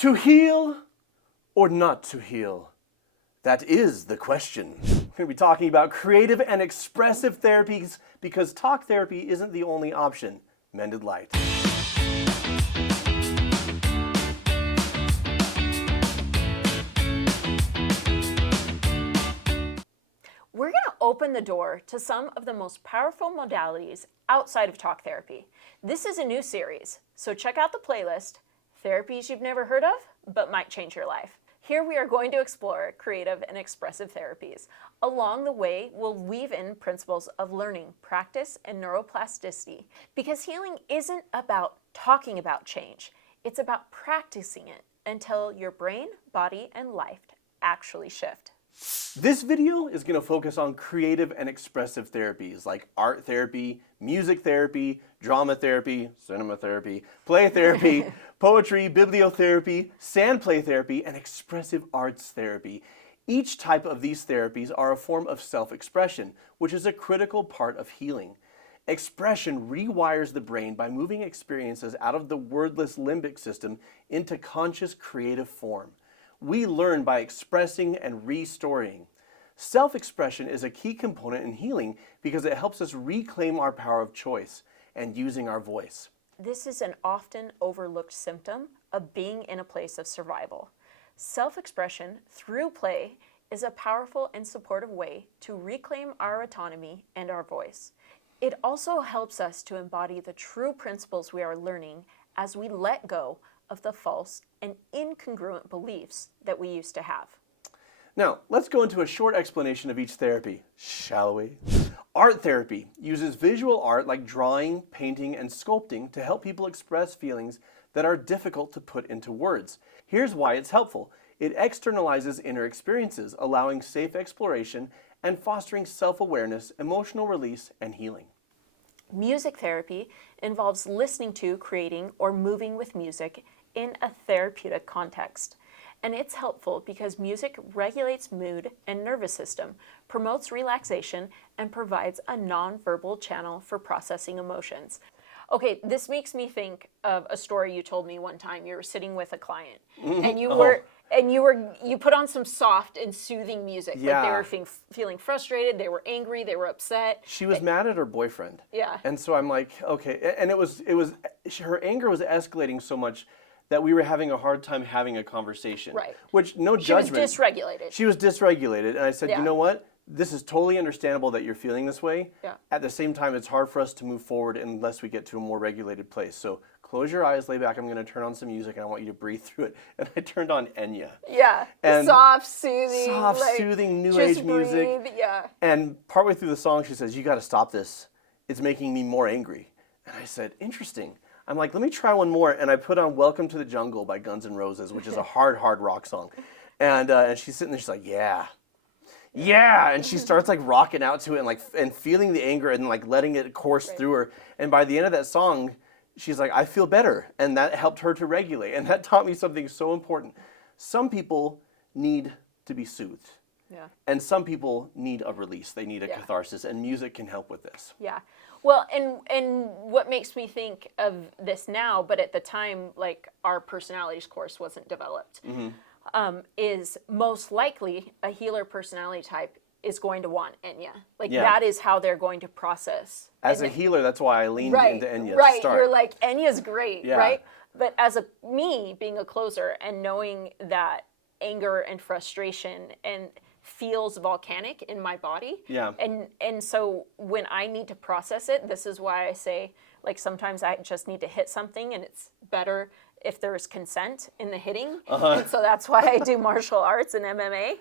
To heal or not to heal? That is the question. We're going to be talking about creative and expressive therapies because talk therapy isn't the only option. Mended Light. We're going to open the door to some of the most powerful modalities outside of talk therapy. This is a new series, so check out the playlist, Therapies You've Never Heard of, but Might Change Your Life. Here we are going to explore creative and expressive therapies. Along the way, we'll weave in principles of learning, practice, and neuroplasticity, because healing isn't about talking about change. It's about practicing it until your brain, body, and life actually shift. This video is going to focus on creative and expressive therapies like art therapy, music therapy, drama therapy, cinema therapy, play therapy, poetry, bibliotherapy, sandplay therapy, and expressive arts therapy. Each type of these therapies are a form of self-expression, which is a critical part of healing. Expression rewires the brain by moving experiences out of the wordless limbic system into conscious creative form. We learn by expressing and restoring. Self-expression is a key component in healing because it helps us reclaim our power of choice and using our voice. This is an often overlooked symptom of being in a place of survival. Self-expression through play is a powerful and supportive way to reclaim our autonomy and our voice. It also helps us to embody the true principles we are learning as we let go of the false and incongruent beliefs that we used to have. Now, let's go into a short explanation of each therapy, shall we? Art therapy uses visual art like drawing, painting, and sculpting to help people express feelings that are difficult to put into words. Here's why it's helpful. It externalizes inner experiences, allowing safe exploration and fostering self-awareness, emotional release, and healing. Music therapy involves listening to, creating, or moving with music in a therapeutic context. And it's helpful because music regulates mood and nervous system, promotes relaxation, and provides a nonverbal channel for processing emotions. Okay, this makes me think of a story you told me one time. You were sitting with a client, and you put on some soft and soothing music. Yeah. Like they were feeling frustrated, they were angry, they were upset. She was mad at her boyfriend. Yeah. And so I'm like, okay, and her anger was escalating so much that we were having a hard time having a conversation. Right. Which, no judgment. She was dysregulated. She was dysregulated, and I said, Yeah. You know what? This is totally understandable that you're feeling this way. Yeah. At the same time, it's hard for us to move forward unless we get to a more regulated place. So close your eyes, lay back. I'm going to turn on some music, and I want you to breathe through it. And I turned on Enya. Yeah. And soft, soothing, new age music. Breathe. Yeah. And partway through the song, she says, "You got to stop this. It's making me more angry." And I said, "Interesting." I'm like, let me try one more. And I put on Welcome to the Jungle by Guns N' Roses, which is a hard rock song. And she's sitting there, she's like, yeah. And she starts like rocking out to it and feeling the anger and like letting it course through her. And by the end of that song, she's like, I feel better. And that helped her to regulate. And that taught me something so important. Some people need to be soothed. Yeah. And some people need a release. They need a catharsis. And music can help with this. Yeah. Well, and what makes me think of this now, but at the time, like our personalities course wasn't developed, is most likely a healer personality type is going to want Enya. Like that is how they're going to process. As a healer, that's why I leaned into Enya to start. You're like, Enya's great, right? But as me being a closer and knowing that anger and frustration and feels volcanic in my body. Yeah. And so when I need to process it, this is why I say, like, sometimes I just need to hit something and it's better if there's consent in the hitting. And so that's why I do martial arts and MMA.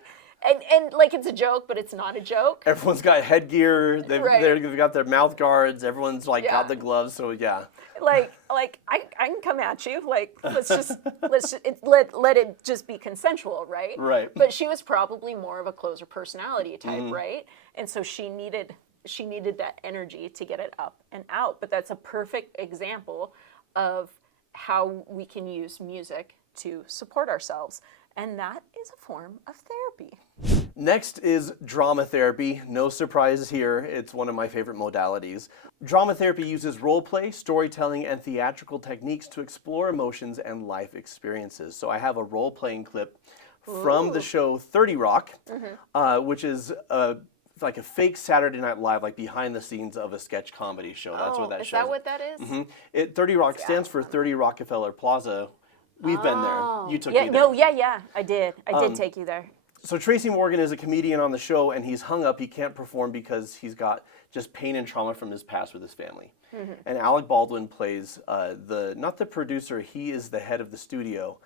And like, it's a joke, but it's not a joke. Everyone's got headgear. They've got their mouth guards. Everyone's like got the gloves. So yeah. Like I can come at you. Like let it just be consensual, right? Right. But she was probably more of a closer personality type, right? And so she needed that energy to get it up and out. But that's a perfect example of how we can use music to support ourselves. And that is a form of therapy. Next is drama therapy. No surprise here, it's one of my favorite modalities. Drama therapy uses role play, storytelling, and theatrical techniques to explore emotions and life experiences. So I have a role-playing clip from the show 30 Rock, which is like a fake Saturday Night Live, like behind the scenes of a sketch comedy show. That's what that show is. Is that what that is? 30 Rock stands for 30 Rockefeller Plaza. We've been there. You took me there. No, yeah, I did. I did take you there. So Tracy Morgan is a comedian on the show, and he's hung up. He can't perform because he's got just pain and trauma from his past with his family. And Alec Baldwin plays not the producer, he is the head of the studio,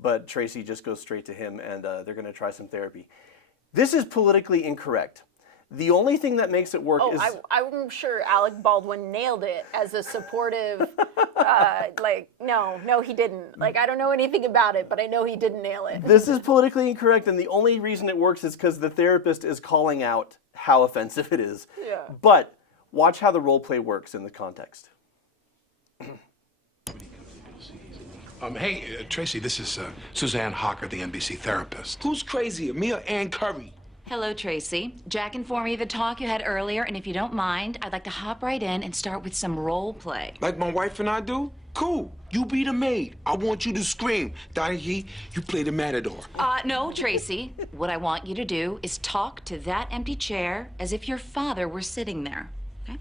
but Tracy just goes straight to him, and they're going to try some therapy. This is politically incorrect. The only thing that makes it work is... I'm sure Alec Baldwin nailed it as a supportive, no, he didn't. Like, I don't know anything about it, but I know he didn't nail it. This is politically incorrect, and the only reason it works is because the therapist is calling out how offensive it is. Yeah. But watch how the role play works in the context. Hey, Tracy, this is Suzanne Hawker, the NBC therapist. Who's crazier, me or Ann Curry? Hello, Tracy. Jack informed me of the talk you had earlier, and if you don't mind, I'd like to hop right in and start with some role play. Like my wife and I do? Cool. You be the maid. I want you to scream. Donahue, you play the matador. No, Tracy. What I want you to do is talk to that empty chair as if your father were sitting there, okay?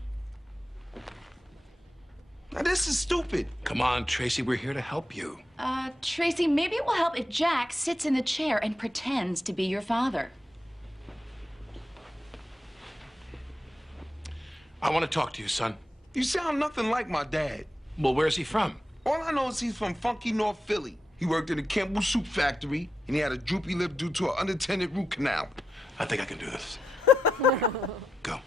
Now, this is stupid. Come on, Tracy, we're here to help you. Tracy, maybe it will help if Jack sits in the chair and pretends to be your father. I want to talk to you, son. You sound nothing like my dad. Well, where's he from? All I know is he's from funky North Philly. He worked in a Campbell soup factory, and he had a droopy lip due to an unattended root canal. I think I can do this. Go.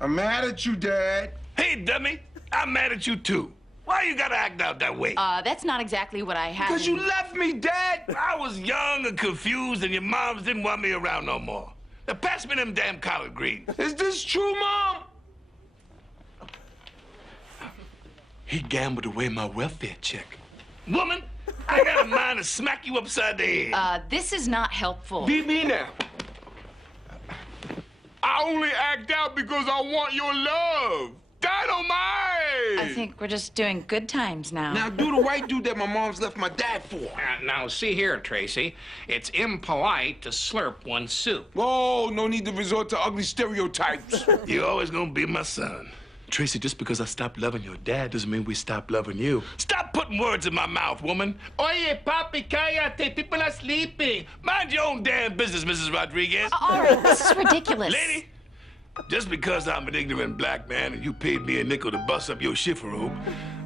I'm mad at you, Dad. Hey, dummy, I'm mad at you, too. Why you gotta act out that way? That's not exactly what I had. Because you left me, Dad. I was young and confused, and your moms didn't want me around no more. Now pass me them damn collard greens. Is this true, Mom? He gambled away my welfare check. Woman, I got a mind to smack you upside the head. This is not helpful. Beat me now. I only act out because I want your love. Dynamite! I think we're just doing good times now. Now do the white dude that my mom's left my dad for. Now, see here, Tracy. It's impolite to slurp one's soup. Oh, no need to resort to ugly stereotypes. You're always gonna be my son. Tracy, just because I stopped loving your dad doesn't mean we stopped loving you. Stop putting words in my mouth, woman. Oye, papi, cállate. People are sleeping. Mind your own damn business, Mrs. Rodriguez. All right, this is ridiculous. Lady, just because I'm an ignorant black man and you paid me a nickel to bust up your shifferoo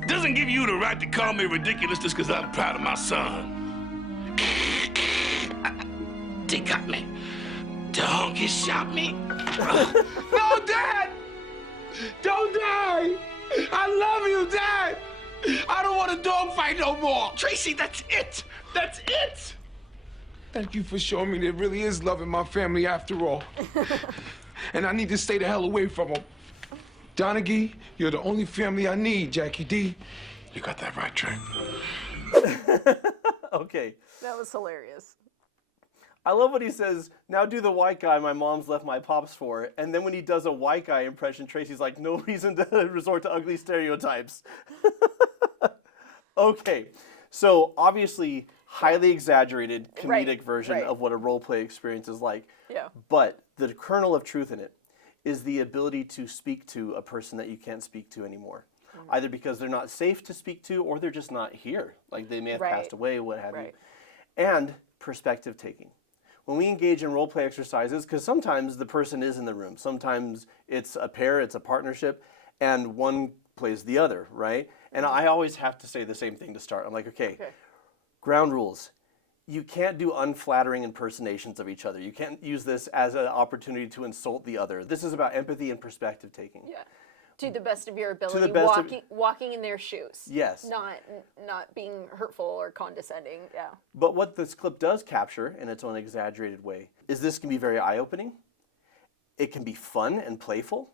doesn't give you the right to call me ridiculous just because I'm proud of my son. They got me. Donkey shot me. No, Dad! Don't die! I love you, Dad! I don't want a dogfight no more! Tracy, that's it. That's it. Thank you for showing me there really is love in my family after all. And I need to stay the hell away from them. Donaghy, you're the only family I need, Jackie D. You got that right, Trey. Okay. That was hilarious. I love what he says, now do the white guy my mom's left my pops for. And then when he does a white guy impression, Tracy's like, no reason to resort to ugly stereotypes. Okay, so obviously, highly exaggerated comedic version of what a role play experience is like. Yeah. But the kernel of truth in it is the ability to speak to a person that you can't speak to anymore. Either because they're not safe to speak to or they're just not here. Like they may have passed away, what have you. And perspective taking. When we engage in role play exercises, because sometimes the person is in the room, sometimes it's a pair, it's a partnership, and one plays the other, right? And I always have to say the same thing to start. I'm like, okay, ground rules. You can't do unflattering impersonations of each other. You can't use this as an opportunity to insult the other. This is about empathy and perspective taking. Yeah. To the best of your ability, the best walking in their shoes. Yes. Not being hurtful or condescending. Yeah. But what this clip does capture in its own exaggerated way is this can be very eye-opening. It can be fun and playful,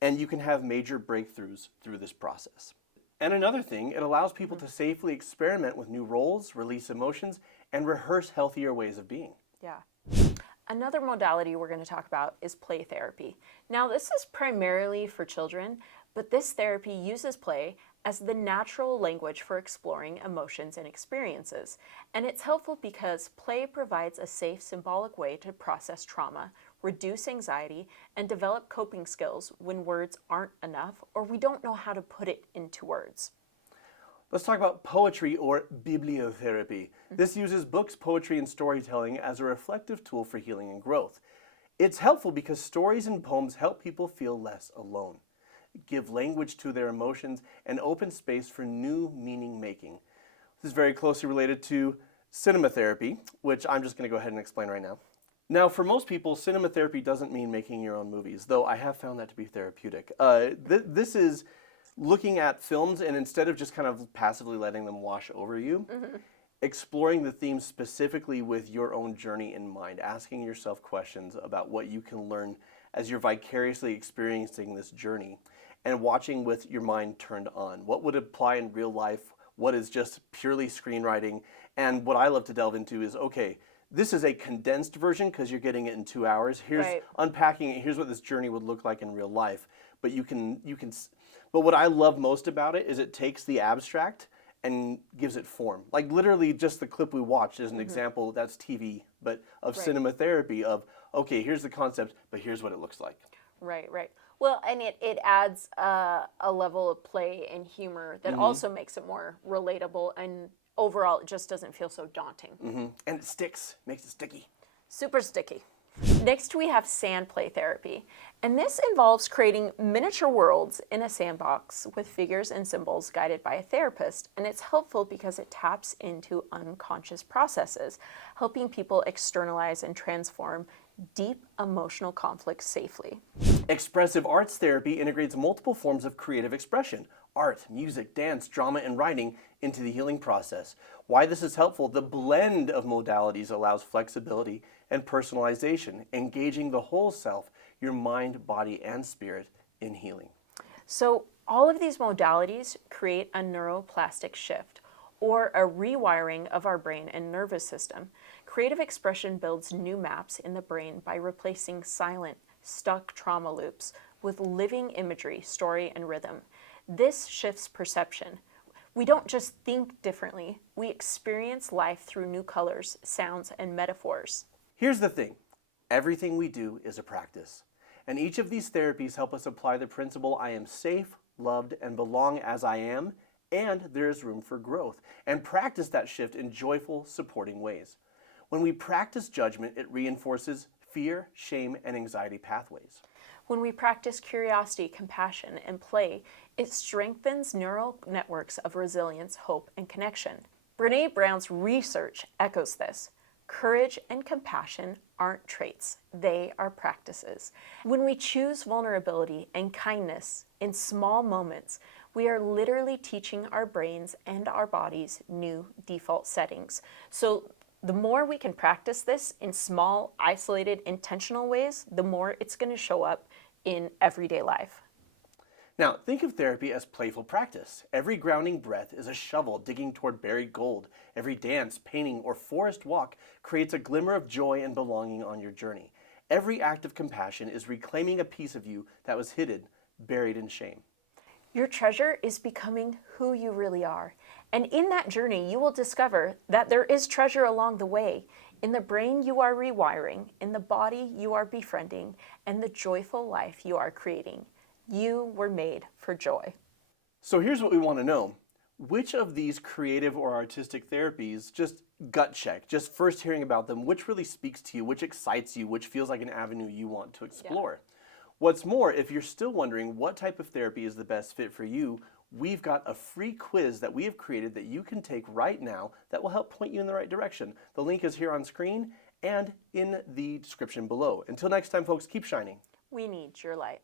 and you can have major breakthroughs through this process. And another thing, it allows people to safely experiment with new roles, release emotions, and rehearse healthier ways of being. Yeah. Another modality we're going to talk about is play therapy. Now, this is primarily for children, but this therapy uses play as the natural language for exploring emotions and experiences. And it's helpful because play provides a safe, symbolic way to process trauma, reduce anxiety, and develop coping skills when words aren't enough or we don't know how to put it into words. Let's talk about poetry or bibliotherapy. This uses books, poetry, and storytelling as a reflective tool for healing and growth. It's helpful because stories and poems help people feel less alone, give language to their emotions, and open space for new meaning making. This is very closely related to cinema therapy, which I'm just going to go ahead and explain right now. Now, for most people, cinema therapy doesn't mean making your own movies, though I have found that to be therapeutic. This is looking at films and instead of just kind of passively letting them wash over you, exploring the themes specifically with your own journey in mind, asking yourself questions about what you can learn as you're vicariously experiencing this journey, and watching with your mind turned on. What would apply in real life? What is just purely screenwriting? And what I love to delve into is, okay, this is a condensed version because you're getting it in 2 hours. Here's unpacking it. Here's what this journey would look like in real life. But but what I love most about it is it takes the abstract and gives it form. Like literally just the clip we watched is an example, that's TV, but of cinema therapy of, okay, here's the concept, but here's what it looks like. Right. Well, and it adds a level of play and humor that also makes it more relatable, and overall it just doesn't feel so daunting. And it sticks, makes it sticky. Super sticky. Next we have sandplay therapy, and this involves creating miniature worlds in a sandbox with figures and symbols guided by a therapist, and it's helpful because it taps into unconscious processes, helping people externalize and transform deep emotional conflicts safely. Expressive arts therapy integrates multiple forms of creative expression, art, music, dance, drama, and writing into the healing process. Why this is helpful: the blend of modalities allows flexibility and personalization, engaging the whole self, your mind, body, and spirit in healing. So all of these modalities create a neuroplastic shift, or a rewiring of our brain and nervous system. Creative expression builds new maps in the brain by replacing silent, stuck trauma loops with living imagery, story, and rhythm. This shifts perception. We don't just think differently, we experience life through new colors, sounds, and metaphors. Here's the thing: everything we do is a practice, and each of these therapies help us apply the principle I am safe, loved, and belong as I am, and there is room for growth, and practice that shift in joyful, supporting ways. When we practice judgment, it reinforces fear, shame, and anxiety pathways. When we practice curiosity, compassion, and play, it strengthens neural networks of resilience, hope, and connection. Brené Brown's research echoes this. Courage and compassion aren't traits, they are practices. When we choose vulnerability and kindness in small moments, we are literally teaching our brains and our bodies new default settings. So the more we can practice this in small, isolated, intentional ways, the more it's going to show up in everyday life. Now, think of therapy as playful practice. Every grounding breath is a shovel digging toward buried gold. Every dance, painting, or forest walk creates a glimmer of joy and belonging on your journey. Every act of compassion is reclaiming a piece of you that was hidden, buried in shame. Your treasure is becoming who you really are. And in that journey, you will discover that there is treasure along the way. In the brain, you are rewiring. In the body, you are befriending. And the joyful life you are creating. You were made for joy. So here's what we want to know. Which of these creative or artistic therapies, just gut check, just first hearing about them, which really speaks to you, which excites you, which feels like an avenue you want to explore? Yeah. What's more, if you're still wondering what type of therapy is the best fit for you, we've got a free quiz that we have created that you can take right now that will help point you in the right direction. The link is here on screen and in the description below. Until next time, folks, keep shining. We need your light.